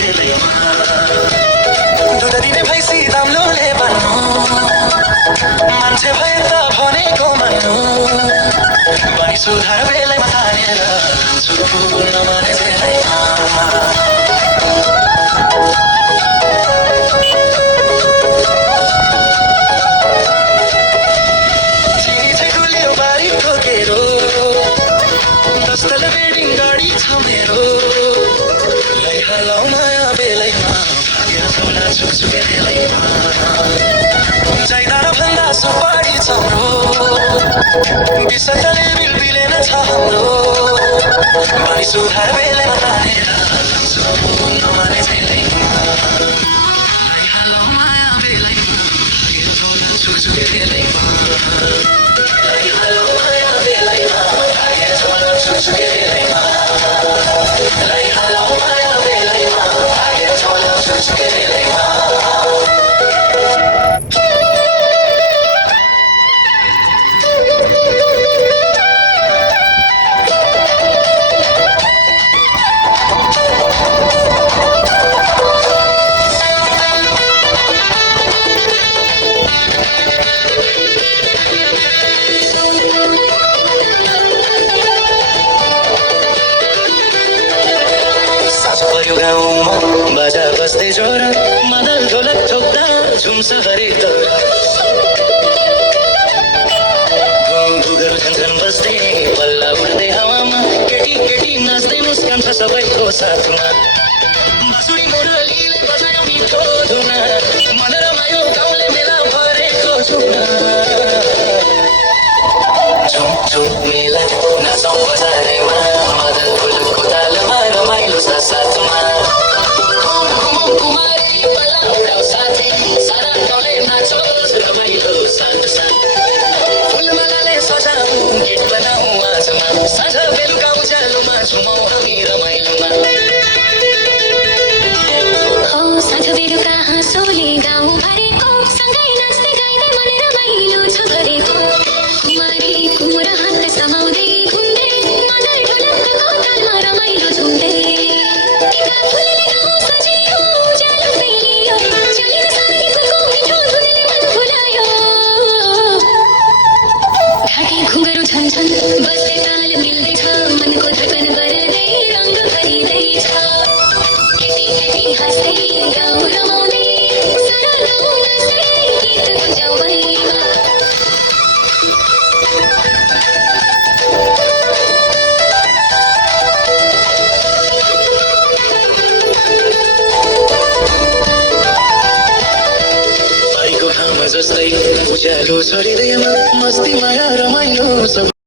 भेलैमा दुध दिने भैँसी दाम्लोले बान्नु मान्छे भए त भनेको मान्नु पनि सुधार बेलैमा तानेर सुरु नमाने बेलैमा चिनी चाहिँ गुलियो बारी ठोकेरो दस्तल बेडिङ गाडी छ मेरो लैहालौ माया बेलैमा भागेर झोला छुकछुके बेलैमा चाहिँदा भन्दा सुपारी छ विषयले बिलबिलेन छ हाम्रो पानी सुधार बेलैमा तानेर नमाने बेलैमा लैहालौ माया बेलैमा भागेर झोला छुकछुके बेलैमा लैहालौ माया बेलैमा भागेर झोला छुकछुके बेलैमा लैहालौ माया बेलैमा भागेर झोला छुकछुके बेलैमा गाउँमा बाजा बस्दै जोरा मदल ढोलक ठोक्दा झुम्छ हरेक दौरा घुघर झन्झन बस्दै पल्ला उड्दै हावामा केटी केटी नाच्दै मुस्कान छ सबैको साथमा बाँसुरी मुरलीले बजायो मिठो धुना मन रमायो गाउँले मेला भरेको झुना झुम झुम मेला नाचौँ बजारेमा मदल ढोलकको तालमा रमाइलो साथमा जस्तै उज्यालो छरिँदैमा मस्ती माया रमाइलो सब